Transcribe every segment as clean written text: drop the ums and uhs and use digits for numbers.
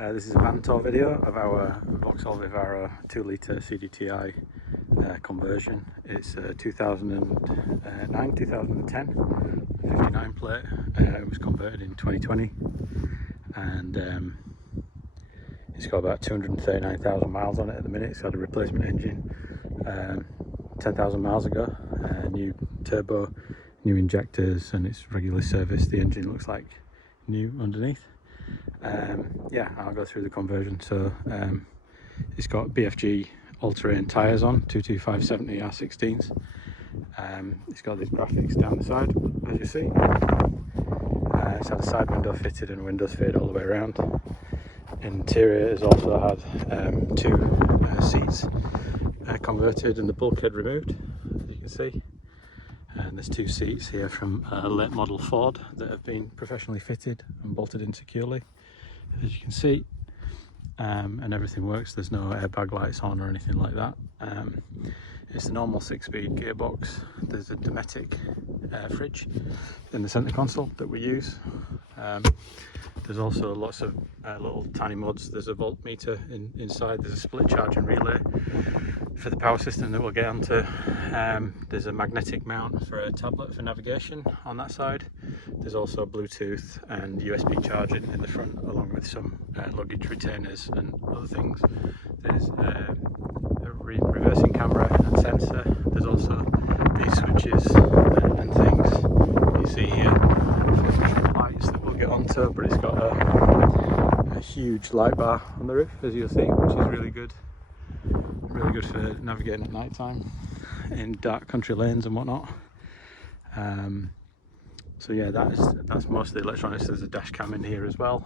This is a van tour video of our Vauxhall Vivaro 2-litre CDTI conversion. It's 2009, 2010, 59 plate. It was converted in 2020 and it's got about 239,000 miles on it at the minute. It's got a replacement engine 10,000 miles ago, new turbo, new injectors, and it's regularly serviced. The engine looks like new underneath. Yeah, I'll go through the conversion. So it's got BFG all-terrain tyres on, 225/70 R16s. It's got these graphics down the side, as you see. It's had a side window fitted and windows fitted all the way around. Interior has also had two seats converted and the bulkhead removed, as you can see. And there's two seats here from a late model Ford that have been professionally fitted and bolted in securely, as you can see. And everything works. There's no airbag lights on or anything like that. It's a normal 6-speed gearbox. There's a Dometic fridge in the centre console that we use. There's also lots of little tiny mods. There's a voltmeter inside. There's a split charging relay for the power system that we'll get onto. There's a magnetic mount for a tablet for navigation on that side. There's also Bluetooth and USB charging in the front, along with some luggage retainers and other things. There's a reversing camera and sensor. There's also these switches and things you see here for lights that we'll get onto, but it's got a huge light bar on the roof, as you'll see, which is really good for navigating at night time in dark country lanes and whatnot. So yeah, that's most of the electronics. There's a dash cam in here as well.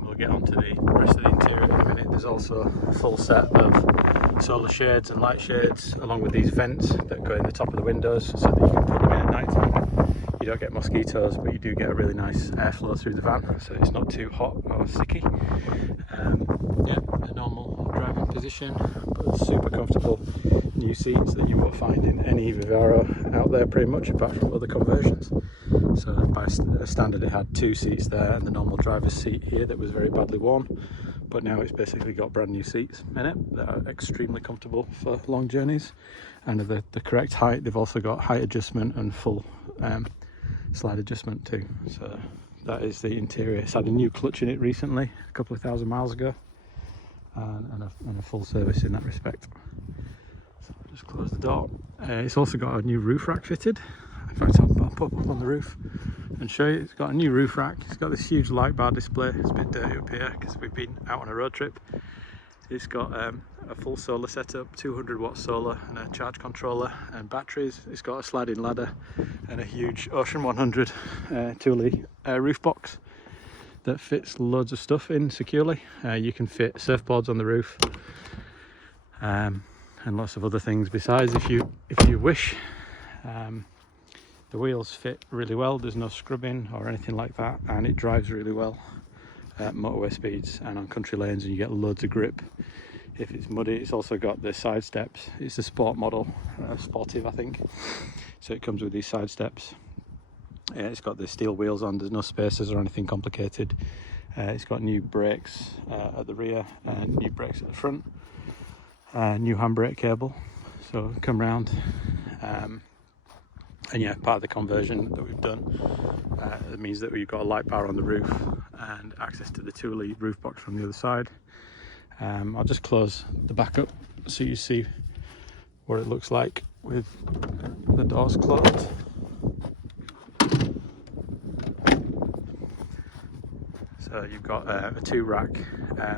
We'll get onto the rest of the interior in a minute. There's also a full set of solar shades and light shades, along with these vents that go in the top of the windows so that you can put them in at night time. You don't get mosquitoes, but you do get a really nice airflow through the van, so it's not too hot or sticky. Yeah, a normal driving position, but super comfortable new seats that you won't find in any Vivaro out there, pretty much, apart from other conversions. So by standard it had two seats there and the normal driver's seat here that was very badly worn, but now it's basically got brand new seats in it that are extremely comfortable for long journeys and are the correct height. They've also got height adjustment and full slide adjustment too. So that is the interior. It's had a new clutch in it recently, a couple of thousand miles ago, and a full service in that respect. So I'll just close the door. It's also got a new roof rack fitted. In fact, I'll pop up on the roof and show you. It's got a new roof rack. It's got this huge light bar display. It's a bit dirty up here because we've been out on a road trip. It's got a full solar setup, 200 watt solar and a charge controller and batteries. It's got a sliding ladder and a huge Ocean 100 Thule roof box that fits loads of stuff in securely. You can fit surfboards on the roof and lots of other things besides if you wish. The wheels fit really well. There's no scrubbing or anything like that, and it drives really well at motorway speeds and on country lanes, and you get loads of grip if it's muddy. It's also got the side steps. It's a sport model, sportive I think, so it comes with these side steps. It's got the steel wheels on. There's no spacers or anything complicated. It's got new brakes at the rear and new brakes at the front, new handbrake cable, so come round. And yeah, part of the conversion that we've done, it means that we've got a light bar on the roof and access to the Thule roof box from the other side. I'll just close the back up so you see what it looks like with the doors closed. So you've got a 2-rack, I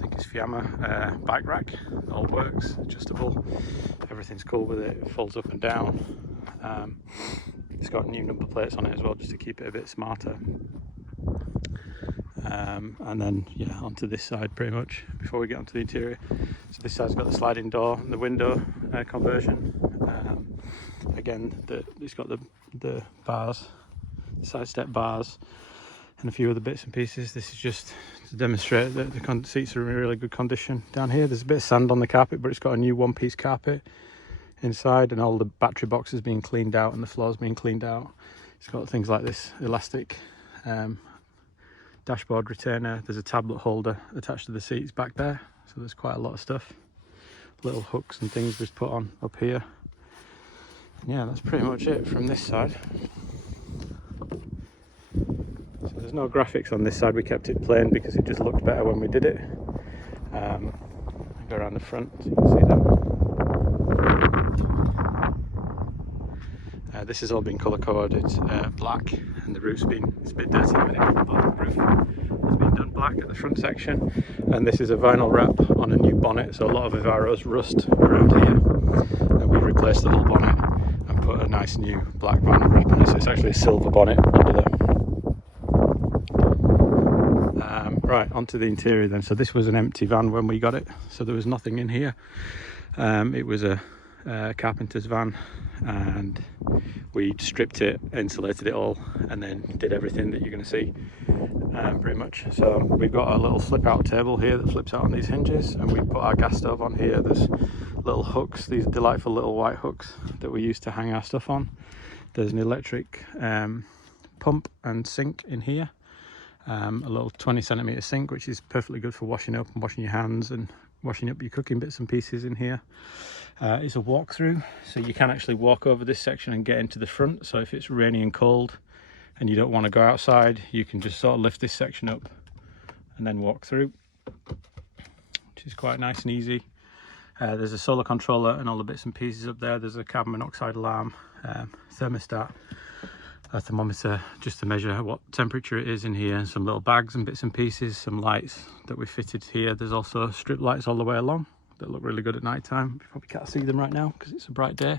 think it's Fiamma bike rack. It all works, adjustable, everything's cool with it. It folds up and down. It's got new number plates on it as well, just to keep it a bit smarter. And then yeah, onto this side pretty much before we get onto the interior. So this side's got the sliding door and the window conversion. Again, it's got the bars, side step bars, and a few other bits and pieces. This is just to demonstrate that the seats are in really good condition. Down here there's a bit of sand on the carpet, but it's got a new one-piece carpet inside, and all the battery boxes being cleaned out and the floors being cleaned out. It's got things like this elastic dashboard retainer. There's a tablet holder attached to the seats back there, so there's quite a lot of stuff. Little hooks and things was put on up here. And yeah, that's pretty much it from this side. So there's no graphics on this side. We kept it plain because it just looked better when we did it. Go around the front so you can see that. This has all been colour coded black, and the roof's been, it's a bit dirty in a minute, but the roof has been done black at the front section. And this is a vinyl wrap on a new bonnet, so a lot of Vivaros rust around here, and we've replaced the whole bonnet and put a nice new black vinyl wrap on it. So it's actually a silver bonnet under there. Right, onto the interior then. So this was an empty van when we got it, so there was nothing in here. It was a carpenter's van, and we stripped it, insulated it all, and then did everything that you're going to see pretty much. So we've got a little flip out table here that flips out on these hinges, and we put our gas stove on here. There's little hooks, these delightful little white hooks that we use to hang our stuff on. There's an electric pump and sink in here. A little 20cm sink, which is perfectly good for washing up and washing your hands and washing up your cooking bits and pieces in here. It's a walk-through, so you can actually walk over this section and get into the front. So if it's rainy and cold and you don't want to go outside, you can just sort of lift this section up and then walk through, which is quite nice and easy. There's a solar controller and all the bits and pieces up there. There's a carbon monoxide alarm, thermostat, a thermometer just to measure what temperature it is in here, some little bags and bits and pieces, some lights that we fitted here. There's also strip lights all the way along that look really good at night time. You probably can't see them right now because it's a bright day,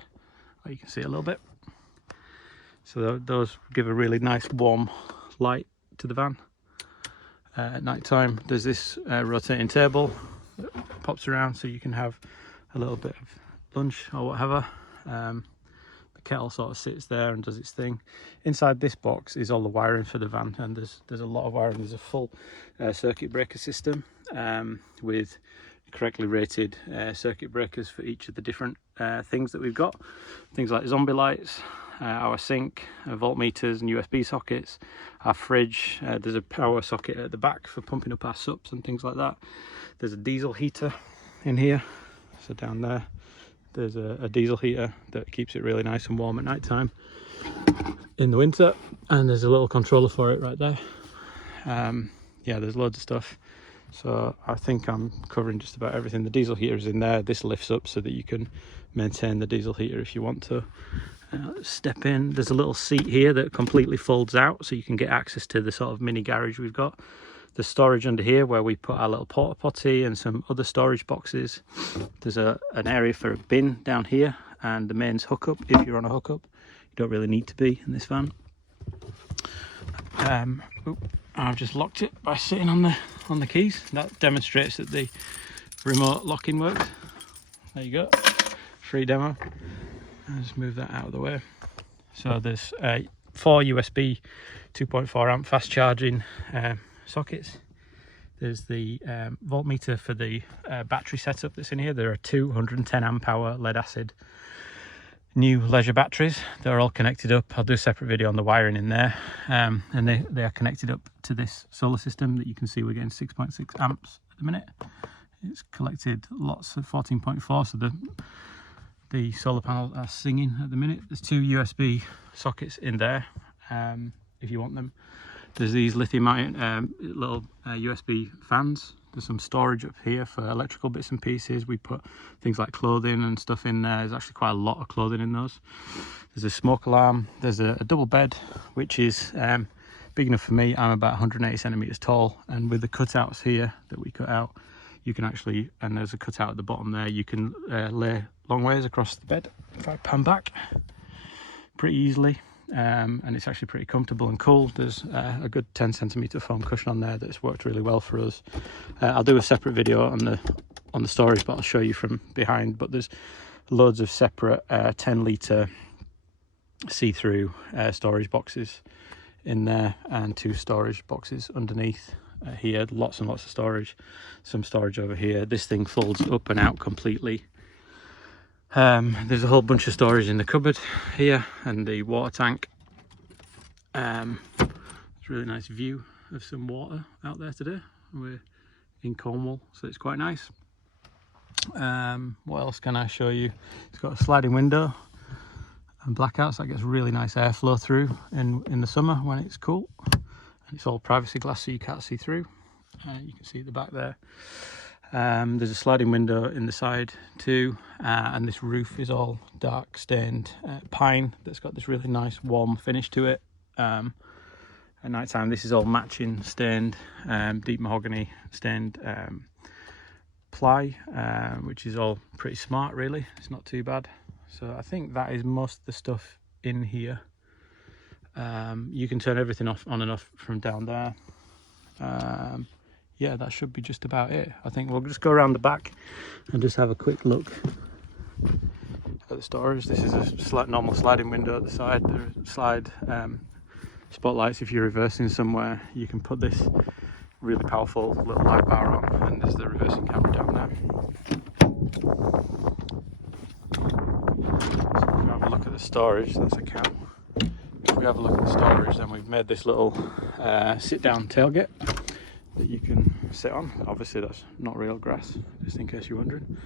but you can see a little bit. So those give a really nice warm light to the van at night time. There's this rotating table that pops around so you can have a little bit of lunch or whatever. Kettle sort of sits there and does its thing. Inside this box is all the wiring for the van, and there's a lot of wiring. There's a full circuit breaker system with correctly rated circuit breakers for each of the different things that we've got. Things like zombie lights, our sink, voltmeters and USB sockets, our fridge. There's a power socket at the back for pumping up our sups and things like that. There's a diesel heater in here, so down there there's a diesel heater that keeps it really nice and warm at night time in the winter, and there's a little controller for it right there. Yeah, there's loads of stuff, so I think I'm covering just about everything. The diesel heater is in there. This lifts up so that you can maintain the diesel heater if you want to. Step in, there's a little seat here that completely folds out so you can get access to the sort of mini garage we've got. There's storage under here where we put our little porta potty and some other storage boxes. There's an area for a bin down here, and the mains hookup if you're on a hookup. You don't really need to be in this van. I've just locked it by sitting on the keys. That demonstrates that the remote locking works. There you go, free demo. I'll just move that out of the way. So there's 4 USB 2.4 amp fast charging sockets. There's the voltmeter for the battery setup that's in here. There are 210 amp hour lead acid new leisure batteries. They're all connected up. I'll do a separate video on the wiring in there, and they are connected up to this solar system that you can see. We're getting 6.6 amps at the minute. It's collected lots of 14.4, so the solar panels are singing at the minute. There's 2 USB sockets in there if you want them. There's these lithium ion little USB fans. There's some storage up here for electrical bits and pieces. We put things like clothing and stuff in there. There's actually quite a lot of clothing in those. There's a smoke alarm. There's a double bed, which is big enough for me. I'm about 180 centimeters tall, and with the cutouts here that we cut out, you can actually, and there's a cutout at the bottom there, you can lay long ways across the bed. If I pan back, pretty easily. And it's actually pretty comfortable and cool. There's a good 10 centimeter foam cushion on there that's worked really well for us. I'll do a separate video on the storage, but I'll show you from behind. But there's loads of separate 10 litre see-through storage boxes in there, and 2 storage boxes underneath here. Lots and lots of storage. Some storage over here. This thing folds up and out completely. There's a whole bunch of storage in the cupboard here, and the water tank. It's a really nice view of some water out there today. We're in Cornwall, so it's quite nice. What else can I show you? It's got a sliding window and blackouts that gets really nice airflow through in the summer when it's cool. And it's all privacy glass, so you can't see through. You can see at the back there. There's a sliding window in the side too, and this roof is all dark stained pine that's got this really nice warm finish to it. At night time this is all matching stained deep mahogany stained ply, which is all pretty smart really. It's not too bad. So I think that is most of the stuff in here. You can turn everything on and off from down there. Yeah, that should be just about it. I think we'll just go around the back and just have a quick look at the storage. This is a normal sliding window at the side. There are slide spotlights. If you're reversing somewhere, you can put this really powerful little light bar on, and there's the reversing camera down there. So if we have a look at the storage, that's a cow. If we have a look at the storage, then we've made this little sit-down tailgate that you can sit on. Obviously that's not real grass, just in case you're wondering.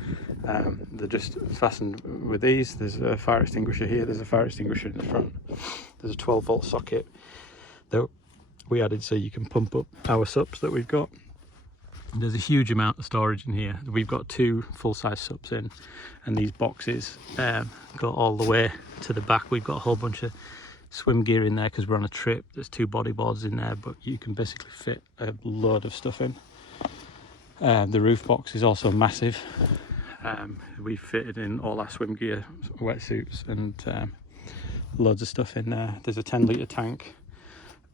They're just fastened with these. There's a fire extinguisher here, there's a fire extinguisher in the front. There's a 12-volt socket that we added so you can pump up our subs that we've got. There's a huge amount of storage in here. We've got 2 full-size subs in, and these boxes go all the way to the back. We've got a whole bunch of swim gear in there because we're on a trip. There's 2 bodyboards in there, but you can basically fit a load of stuff in. The roof box is also massive. We fitted in all our swim gear, wetsuits, and loads of stuff in there. There's a 10-litre tank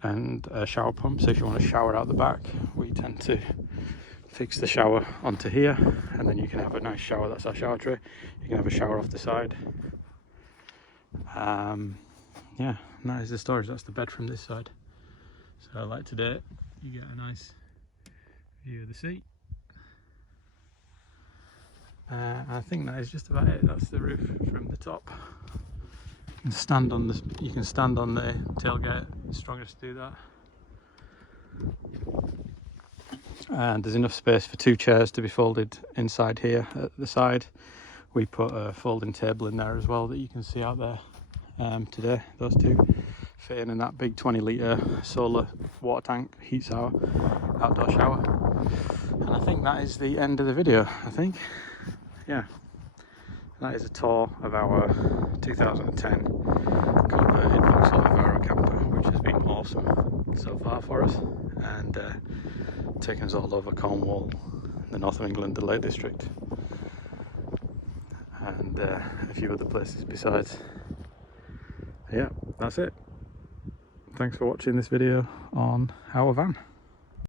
and a shower pump, so if you want to shower out the back, we tend to fix the shower onto here, and then you can have a nice shower. That's our shower tray. You can have a shower off the side. Yeah, and that is the storage. That's the bed from this side. So like today, you get a nice view of the sea. I think that is just about it. That's the roof from the top. You can stand on the tailgate. It's strongest to do that. And there's enough space for 2 chairs to be folded inside here at the side. We put a folding table in there as well that you can see out there. Today, those 2 fit in that big 20-litre solar water tank heats our outdoor shower. And I think that is the end of the video. I think, yeah, that is a tour of our 2010 converted Vauxhall Vivaro camper, which has been awesome so far for us, and taken us all over Cornwall, the north of England, the Lake District, and a few other places besides. Yeah, that's it. Thanks for watching this video on our van.